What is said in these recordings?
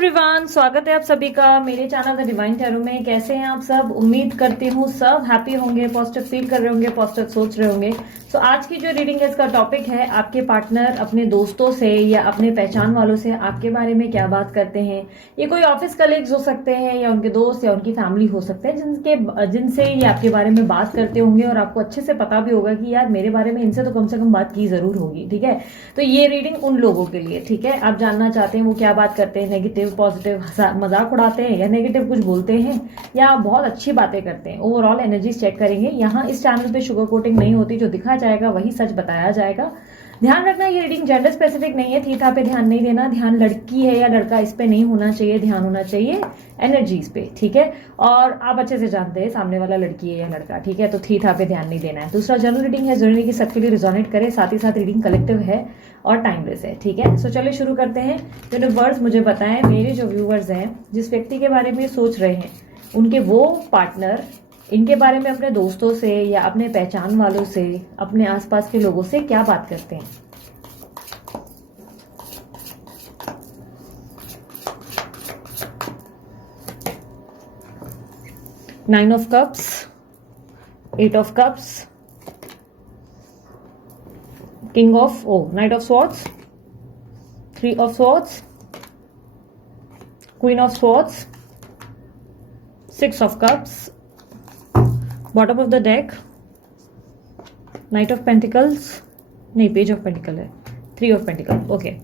Everyone, स्वागत है आप सभी का मेरे चैनल द डिवाइन टैरो में। कैसे हैं आप सब? उम्मीद करती हूँ सब हैप्पी होंगे, पॉजिटिव फील कर रहे होंगे, पॉजिटिव सोच रहे होंगे। तो आज की जो रीडिंग है इसका टॉपिक है आपके पार्टनर अपने दोस्तों से या अपने पहचान वालों से आपके बारे में क्या बात करते हैं। ये कोई ऑफिस कलीग्स हो सकते हैं या उनके दोस्त या उनकी फैमिली हो सकते हैं जिनसे ये आपके बारे में बात करते होंगे और आपको अच्छे से पता भी होगा कि यार मेरे बारे में इनसे तो कम से कम बात की जरूर होगी। ठीक है, तो ये रीडिंग उन लोगों के लिए। ठीक है, आप जानना चाहते हैं वो क्या बात करते हैं, नेगेटिव पॉजिटिव, मजाक उड़ाते हैं या नेगेटिव कुछ बोलते हैं या बहुत अच्छी बातें करते हैं। ओवरऑल एनर्जीज चेक करेंगे। यहाँ इस चैनल पे शुगर कोटिंग नहीं होती, जो दिखा जाएगा वही सच बताया जाएगा। ध्यान रखना ये रीडिंग जेंडर स्पेसिफिक नहीं है, थीथा पे ध्यान नहीं देना। ध्यान लड़की है या लड़का इस पे नहीं होना चाहिए, ध्यान होना चाहिए एनर्जीज पे। ठीक है, और आप अच्छे से जानते हैं सामने वाला लड़की है या लड़का। ठीक है, तो थीथा पे ध्यान नहीं देना है। दूसरा जनरल रीडिंग है, जरूरी की सबके लिए रिजोनेट करे, साथ ही साथ रीडिंग कलेक्टिव है और टाइमलेस है। ठीक है, सो चलिए शुरू करते हैं। यूनिवर्स मुझे बताएं, मेरे जो व्यूअर्स हैं जिस व्यक्ति के बारे में सोच रहे हैं उनके वो पार्टनर इनके बारे में अपने दोस्तों से या अपने पहचान वालों से, अपने आसपास के लोगों से क्या बात करते हैं। Nine of cups, eight of cups, king of knight of swords, three of swords, queen of swords, six of cups, bottom of the deck, knight of pentacles, नहीं पेज ऑफ पेंटिकल है, थ्री ऑफ पेंटिकल। ओके,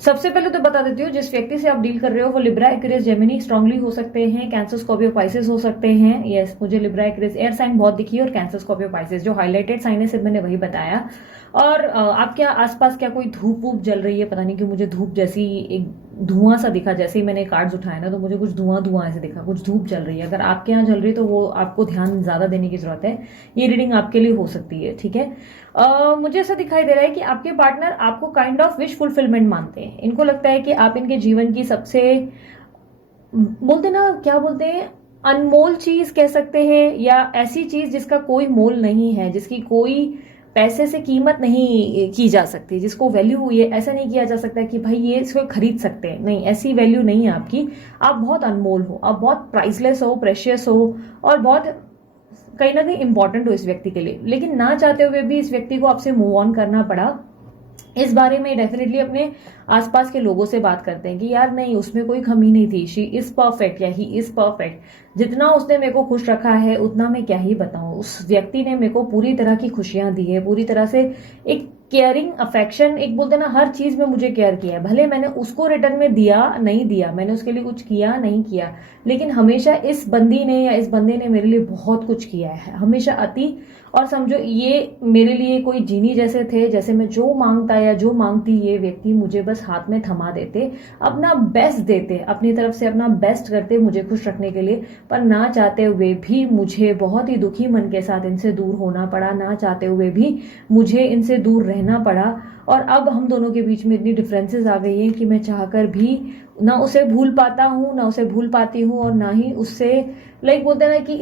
सबसे पहले तो बता देती हूँ जिस व्यक्ति से आप डील कर रहे हो वो लिब्रा, एक्वेरियस, जेमिनी स्ट्रांगली हो सकते हैं, कैंसर, स्कॉर्पियो, पाइसेस हो सकते हैं। यस, मुझे लिब्रा, एक्वेरियस एयर साइन बहुत दिखी और कैंसर, स्कॉर्पियो, पाइसेस जो हाईलाइटेड साइन है सिर्फ मैंने वही बताया। और आपके आसपास क्या कोई धूप वूप जल रही है? पता नहीं क्यों मुझे धूप जैसी एक धुआं सा दिखा। जैसे ही मैंने कार्ड्स उठाए ना तो मुझे कुछ धुआं धुआं ऐसे दिखा, कुछ धूप जल रही है। अगर आपके यहाँ जल रही है तो वो आपको ध्यान ज्यादा देने की जरूरत है, ये रीडिंग आपके लिए हो सकती है। ठीक है, मुझे ऐसा दिखाई दे रहा है कि आपके पार्टनर आपको काइंड ऑफ विश फुलफिलमेंट मानते हैं। इनको लगता है कि आप इनके जीवन की सबसे, बोलते ना क्या बोलते हैं, अनमोल चीज कह सकते हैं, या ऐसी चीज जिसका कोई मोल नहीं है, जिसकी कोई पैसे से कीमत नहीं की जा सकती, जिसको वैल्यू हुई है। ऐसा नहीं किया जा सकता कि भाई ये इसको खरीद सकते हैं, नहीं, ऐसी वैल्यू नहीं है आपकी। आप बहुत अनमोल हो, आप बहुत प्राइसलेस हो, प्रेशियस हो और बहुत कहीं ना कहीं इंपॉर्टेंट हो इस व्यक्ति के लिए। लेकिन ना चाहते हुए भी इस व्यक्ति को आपसे मूव ऑन करना पड़ा। इस बारे में डेफिनेटली अपने आसपास के लोगों से बात करते हैं कि यार नहीं, उसमें कोई कमी नहीं थी, शी इज परफेक्ट या ही इज परफेक्ट। जितना उसने मेरे को खुश रखा है उतना मैं क्या ही बताऊं। उस व्यक्ति ने मेरे को पूरी तरह की खुशियां दी है, पूरी तरह से एक केयरिंग, अफेक्शन, एक बोलते ना हर चीज में मुझे केयर किया है। भले मैंने उसको रिटर्न में दिया नहीं दिया, मैंने उसके लिए कुछ किया नहीं किया, लेकिन हमेशा इस बंदी ने या इस बंदे ने मेरे लिए बहुत कुछ किया है, हमेशा अति। और समझो ये मेरे लिए कोई जीनी जैसे थे, जैसे मैं जो मांगता या जो मांगती ये व्यक्ति मुझे बस हाथ में थमा देते, अपना बेस्ट देते, अपनी तरफ से अपना बेस्ट करते मुझे खुश रखने के लिए। पर ना चाहते हुए भी मुझे बहुत ही दुखी मन के साथ इनसे दूर होना पड़ा, ना चाहते हुए भी मुझे इनसे दूर रहना पड़ा। और अब हम दोनों के बीच में इतनी डिफरेंसेस आ गई हैं कि मैं चाहकर भी ना उसे भूल पाता हूँ, ना उसे भूल पाती हूँ, और ना ही उससे लाइक बोलते हैं ना कि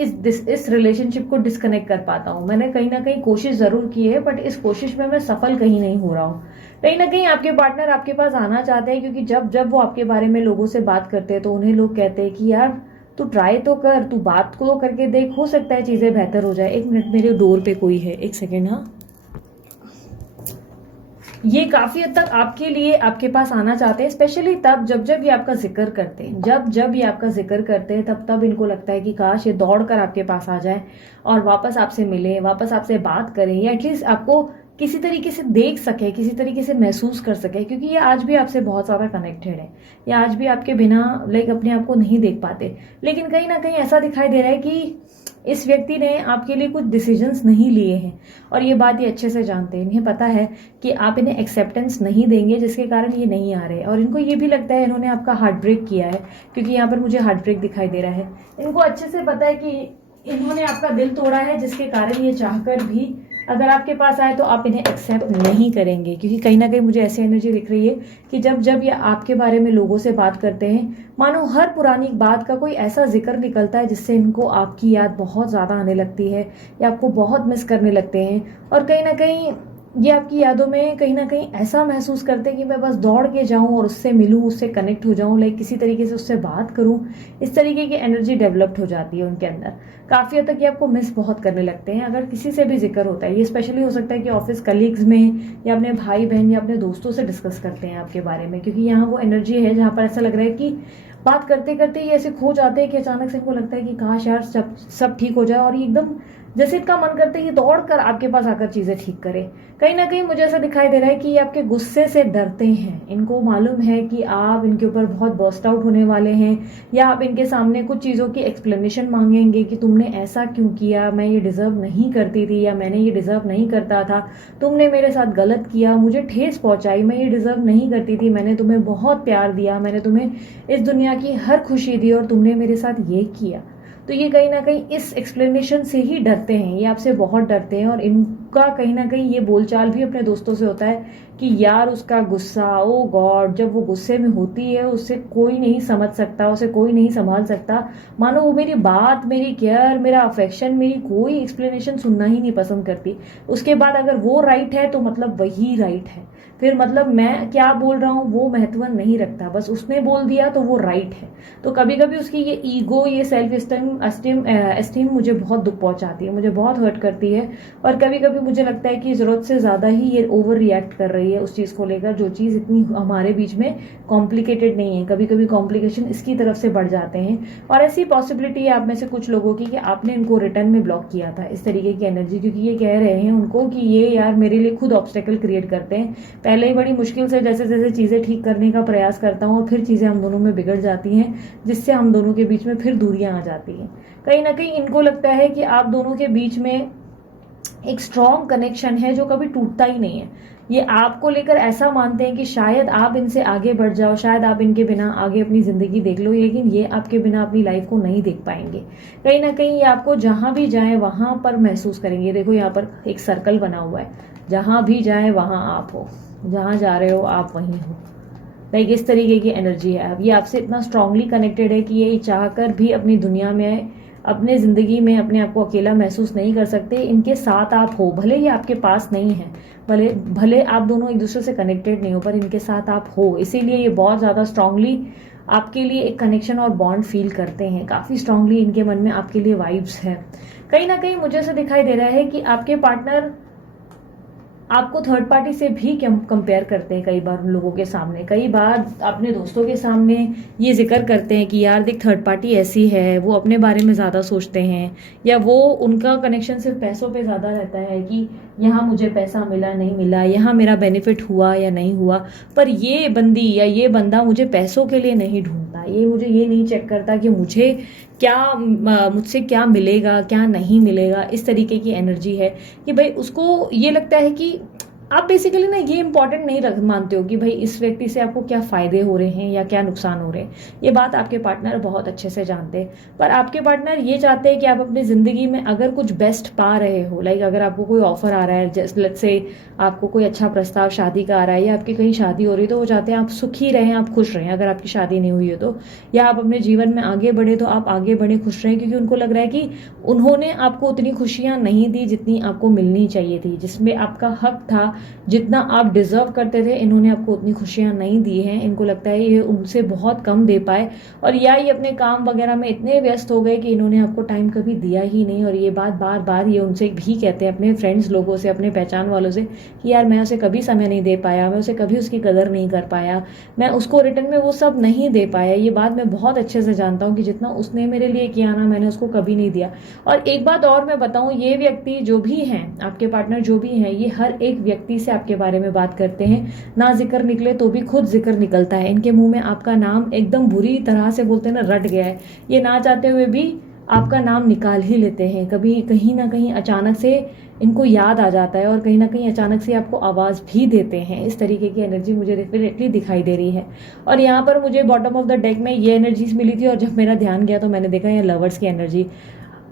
इस रिलेशनशिप को डिस्कनेक्ट कर पाता हूँ। मैंने कहीं ना कहीं कोशिश जरूर की है, बट इस कोशिश में मैं सफल कहीं नहीं हो रहा हूँ। कहीं ना कहीं आपके पार्टनर आपके पास आना चाहते हैं, क्योंकि जब जब वो आपके बारे में लोगों से बात करते हैं तो उन्हें लोग कहते हैं कि यार तू ट्राई तो कर, तू बात को करके देख, हो सकता है चीजें बेहतर हो जाए। एक मिनट, मेरे डोर पे कोई है, एक सेकेंड। हाँ, ये काफी हद तक आपके लिए आपके पास आना चाहते हैं, स्पेशली तब जब जब ये आपका जिक्र करते हैं। जब जब ये आपका जिक्र करते हैं तब तब इनको लगता है कि काश ये दौड़कर आपके पास आ जाए और वापस आपसे मिले, वापस आपसे बात करें, या एटलीस्ट आपको किसी तरीके से देख सके, किसी तरीके से महसूस कर सके, क्योंकि ये आज भी आपसे बहुत ज्यादा कनेक्टेड है। ये आज भी आपके बिना लाइक अपने आप को नहीं देख पाते। लेकिन कहीं ना कहीं ऐसा दिखाई दे रहा है कि इस व्यक्ति ने आपके लिए कुछ डिसीजंस नहीं लिए हैं, और ये बात ये अच्छे से जानते हैं। इन्हें पता है कि आप इन्हें एक्सेप्टेंस नहीं देंगे, जिसके कारण ये नहीं आ रहे। और इनको ये भी लगता है इन्होंने आपका हार्ट ब्रेक किया है, क्योंकि यहाँ पर मुझे हार्ट ब्रेक दिखाई दे रहा है। इनको अच्छे से पता है कि इन्होंने आपका दिल तोड़ा है, जिसके कारण ये चाहकर भी अगर आपके पास आए तो आप इन्हें एक्सेप्ट नहीं करेंगे। क्योंकि कहीं ना कहीं मुझे ऐसी एनर्जी दिख रही है कि जब जब ये आपके बारे में लोगों से बात करते हैं, मानो हर पुरानी बात का कोई ऐसा जिक्र निकलता है जिससे इनको आपकी याद बहुत ज्यादा आने लगती है, या आपको बहुत मिस करने लगते हैं। और कहीं ना कहीं ये आपकी यादों में कहीं ना कहीं ऐसा महसूस करते हैं कि मैं बस दौड़ के जाऊं और उससे मिलूं, उससे कनेक्ट हो जाऊं, लाइक किसी तरीके से उससे बात करूं। इस तरीके की एनर्जी डेवलप्ड हो जाती है उनके अंदर। काफी हद तक ये आपको मिस बहुत करने लगते हैं अगर किसी से भी जिक्र होता है। ये स्पेशली हो सकता है कि ऑफिस कलीग्स में या अपने भाई बहन या अपने दोस्तों से डिस्कस करते हैं आपके बारे में, क्योंकि यहाँ वो एनर्जी है जहां पर ऐसा लग रहा है कि बात करते करते ये ऐसे खो जाते हैं कि अचानक से इनको लगता है कि काश यार सब ठीक हो जाए, और ये एकदम जैसे इनका मन करता है कि दौड़ कर आपके पास आकर चीजें ठीक करे। कहीं ना कहीं मुझे ऐसा दिखाई दे रहा है कि ये आपके गुस्से से डरते हैं। इनको मालूम है कि आप इनके ऊपर बहुत बर्स्ट आउट होने वाले हैं, या आप इनके सामने कुछ चीजों की एक्सप्लेनेशन मांगेंगे कि तुमने ऐसा क्यों किया, मैं ये डिजर्व नहीं करती थी, या मैंने ये डिजर्व नहीं करता था, तुमने मेरे साथ गलत किया, मुझे ठेस पहुंचाई, मैं ये डिजर्व नहीं करती थी, मैंने तुम्हें बहुत प्यार दिया, मैंने तुम्हें इस दुनिया की हर खुशी दी और तुमने मेरे साथ ये किया। तो ये कहीं ना कहीं इस एक्सप्लेनेशन से ही डरते हैं, ये आपसे बहुत डरते हैं। और इनका कहीं ना कहीं ये बोलचाल भी अपने दोस्तों से होता है कि यार उसका गुस्सा, ओ गॉड, जब वो गुस्से में होती है उससे कोई नहीं समझ सकता, उसे कोई नहीं संभाल सकता। मानो वो मेरी बात, मेरी केयर, मेरा अफेक्शन, मेरी कोई एक्सप्लेनेशन सुनना ही नहीं पसंद करती। उसके बाद अगर वो राइट है तो मतलब वही राइट है, फिर मतलब मैं क्या बोल रहा हूँ वो महत्व नहीं रखता, बस उसने बोल दिया तो वो राइट है। तो कभी कभी उसकी ये ईगो, ये सेल्फ एस्टीम मुझे बहुत दुख पहुंचाती है, मुझे बहुत हर्ट करती है। और कभी कभी मुझे लगता है कि जरूरत से ज्यादा ही ये ओवर रिएक्ट कर रही है उस चीज को लेकर, जो चीज इतनी हमारे बीच में कॉम्प्लिकेटेड नहीं है। कभी कभी कॉम्प्लिकेशन इसकी तरफ से बढ़ जाते हैं। और ऐसी पॉसिबिलिटी है आप में से कुछ लोगों की कि आपने इनको रिटर्न में ब्लॉक किया था इस तरीके की एनर्जी, क्योंकि ये कह रहे हैं उनको कि ये यार मेरे लिए खुद ऑब्स्टेकल क्रिएट करते हैं। पहले ही बड़ी मुश्किल से जैसे जैसे चीजें ठीक करने का प्रयास करता हूँ और फिर चीजें हम दोनों में बिगड़ जाती हैं, जिससे हम दोनों के बीच में फिर दूरियां आ जाती हैं। कहीं ना कहीं इनको लगता है कि आप दोनों के बीच में एक स्ट्रॉन्ग कनेक्शन है जो कभी टूटता ही नहीं है। ये आपको लेकर ऐसा मानते हैं कि शायद आप इनसे आगे बढ़ जाओ, शायद आप इनके बिना आगे अपनी जिंदगी देख लो, लेकिन ये आपके बिना अपनी लाइफ को नहीं देख पाएंगे। कहीं ना कहीं ये आपको जहां भी जाए वहां पर महसूस करेंगे। देखो यहाँ पर एक सर्कल बना हुआ है, जहां भी जाए वहां आप हो, जहां जा रहे हो आप वहीं हो। लाइक इस तरीके की एनर्जी है। अब ये आपसे इतना स्ट्रांगली कनेक्टेड है कि ये चाहकर भी अपनी दुनिया में, अपने जिंदगी में अपने आप को अकेला महसूस नहीं कर सकते। इनके साथ आप हो, भले ही आपके पास नहीं है, भले भले आप दोनों एक दूसरे से कनेक्टेड नहीं हो, पर इनके साथ आप हो, इसीलिए ये बहुत ज्यादा स्ट्रांगली आपके लिए एक कनेक्शन और बॉन्ड फील करते हैं। काफी स्ट्रांगली इनके मन में आपके लिए वाइब्स है। कहीं ना कहीं मुझे ऐसा दिखाई दे रहा है कि आपके पार्टनर आपको थर्ड पार्टी से भी कंपेयर करते हैं कई बार उन लोगों के सामने। कई बार अपने दोस्तों के सामने ये जिक्र करते हैं कि यार देख थर्ड पार्टी ऐसी है, वो अपने बारे में ज्यादा सोचते हैं, या वो उनका कनेक्शन सिर्फ पैसों पे ज्यादा रहता है कि यहाँ मुझे पैसा मिला नहीं मिला, यहाँ मेरा बेनिफिट हुआ या नहीं हुआ। पर ये बंदी या ये बंदा मुझे पैसों के लिए नहीं ढूंढता, ये मुझे ये नहीं चेक करता कि मुझे क्या, मुझसे क्या मिलेगा क्या नहीं मिलेगा। इस तरीके की एनर्जी है कि भाई उसको ये लगता है कि आप बेसिकली ना ये इंपॉर्टेंट नहीं रख मानते हो कि भाई इस व्यक्ति से आपको क्या फायदे हो रहे हैं या क्या नुकसान हो रहे हैं। ये बात आपके पार्टनर बहुत अच्छे से जानते हैं। पर आपके पार्टनर ये चाहते हैं कि आप अपनी जिंदगी में अगर कुछ बेस्ट पा रहे हो, लाइक अगर आपको कोई ऑफर आ रहा है, जैसे लेट्स से आपको कोई अच्छा प्रस्ताव शादी का आ रहा है या आपकी कहीं शादी हो रही है, तो वो चाहते हैं आप सुखी रहें, आप खुश रहें। अगर आपकी शादी नहीं हुई है तो, या आप अपने जीवन में आगे बढ़े तो आप आगे बढ़े, खुश रहें, क्योंकि उनको लग रहा है कि उन्होंने आपको उतनी खुशियां नहीं दी जितनी आपको मिलनी चाहिए थी, जिसमें आपका हक था, जितना आप डिजर्व करते थे। इन्होंने आपको उतनी खुशियां नहीं दी हैं। इनको लगता है ये उनसे बहुत कम दे पाए, और या ये अपने काम वगैरह में इतने व्यस्त हो गए कि इन्होंने आपको टाइम कभी दिया ही नहीं। और ये बात बार बार ये उनसे भी कहते हैं, अपने फ्रेंड्स लोगों से, अपने पहचान वालों से, कि यार मैं उसे कभी समय नहीं दे पाया, मैं उसे कभी उसकी कदर नहीं कर पाया, मैं उसको रिटर्न में वो सब नहीं दे पाया। ये बात मैं बहुत अच्छे से जानता हूँ कि जितना उसने मेरे लिए किया ना, मैंने उसको कभी नहीं दिया। और एक बात और मैं बताऊं, ये व्यक्ति जो भी हैं, आपके पार्टनर जो भी हैं, ये हर एक व्यक्ति से आपके बारे में बात करते हैं। ना जिक्र निकले तो भी खुद जिक्र निकलता है। इनके मुंह में आपका नाम एकदम बुरी तरह से बोलते हैं ना, रट गया है। ये ना चाहते हुए भी आपका नाम निकाल ही लेते हैं। कभी कहीं ना कहीं अचानक से इनको याद आ जाता है, और कहीं ना कहीं अचानक से आपको आवाज भी देते हैं। इस तरीके की एनर्जी मुझे डेफिनेटली दिखाई दे रही है। और यहाँ पर मुझे बॉटम ऑफ द डेक में ये एनर्जीज मिली थी, और जब मेरा ध्यान गया तो मैंने देखा ये लवर्स की एनर्जी।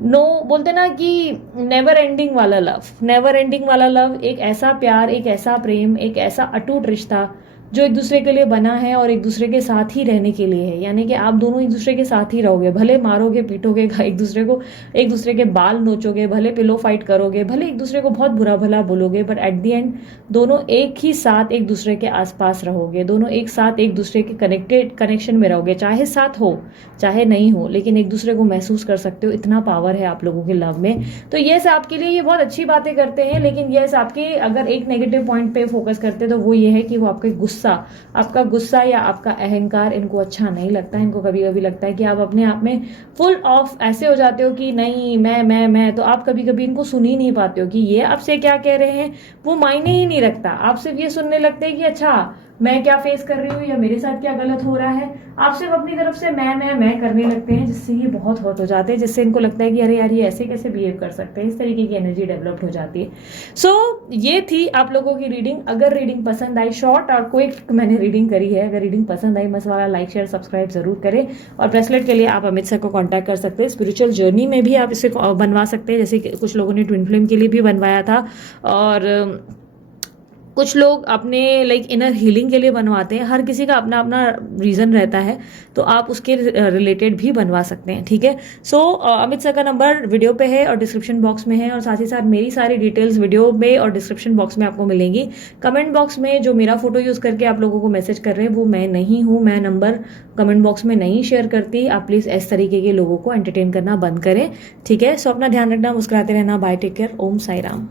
नो बोलते ना कि नेवर एंडिंग वाला लव, नेवर एंडिंग वाला लव, एक ऐसा प्यार, एक ऐसा प्रेम, एक ऐसा अटूट रिश्ता जो एक दूसरे के लिए बना है और एक दूसरे के साथ ही रहने के लिए है, यानी कि आप दोनों एक दूसरे के साथ ही रहोगे, भले मारोगे पीटोगे एक दूसरे को, एक दूसरे के बाल नोचोगे, भले पिलो फाइट करोगे, भले एक दूसरे को बहुत बुरा भला बोलोगे, बट एट द एंड दोनों एक ही साथ एक दूसरे के आसपास रहोगे, दोनों एक साथ एक दूसरे के कनेक्शन में रहोगे, चाहे साथ हो चाहे नहीं हो, लेकिन एक दूसरे को महसूस कर सकते हो। इतना पावर है आप लोगों के लव में। तो यस, आपके लिए ये बहुत अच्छी बातें करते हैं, लेकिन यस, आपके अगर एक नेगेटिव पॉइंट पे फोकस करते हैं तो वो ये है कि वो आपका गुस्सा या आपका अहंकार इनको अच्छा नहीं लगता है। इनको कभी कभी लगता है कि आप अपने आप में फुल ऑफ ऐसे हो जाते हो कि नहीं मैं, तो आप कभी कभी इनको सुन ही नहीं पाते हो कि ये आपसे क्या कह रहे हैं, वो मायने ही नहीं रखता। आप सिर्फ ये सुनने लगते हैं कि अच्छा मैं क्या फेस कर रही हूँ या मेरे साथ क्या गलत हो रहा है। आप सिर्फ अपनी तरफ से मैं करने लगते हैं, जिससे ये बहुत हर्ट हो जाते हैं, जिससे इनको लगता है कि अरे यार ये ऐसे कैसे बिहेव कर सकते हैं। इस तरीके की एनर्जी डेवलप्ड हो जाती है। सो ये थी आप लोगों की रीडिंग। अगर रीडिंग पसंद आई, शॉर्ट और क्विक मैंने रीडिंग करी है, अगर रीडिंग पसंद आई मस्त वाला लाइक शेयर सब्सक्राइब जरूर करें। और ब्रेसलेट के लिए आप अमित सर को कॉन्टैक्ट कर सकते हैं। स्पिरिचुअल जर्नी में भी आप इसे बनवा सकते हैं, जैसे कुछ लोगों ने ट्विन फ्लेम के लिए भी बनवाया था, और कुछ लोग अपने लाइक इनर हीलिंग के लिए बनवाते हैं। हर किसी का अपना अपना रीजन रहता है, तो आप उसके रिलेटेड भी बनवा सकते हैं। ठीक है। सो अमित सर का नंबर वीडियो पे है और डिस्क्रिप्शन बॉक्स में है, और साथ ही साथ मेरी सारी डिटेल्स वीडियो में और डिस्क्रिप्शन बॉक्स में आपको मिलेंगी। कमेंट बॉक्स में जो मेरा फोटो यूज करके आप लोगों को मैसेज कर रहे हैं वो मैं नहीं हूं, मैं नंबर कमेंट बॉक्स में नहीं शेयर करती। आप प्लीज इस तरीके के लोगों को एंटरटेन करना बंद करें। ठीक है। सो अपना ध्यान रखना, मुस्कुराते रहना। Bye, take care. Om Sai Ram.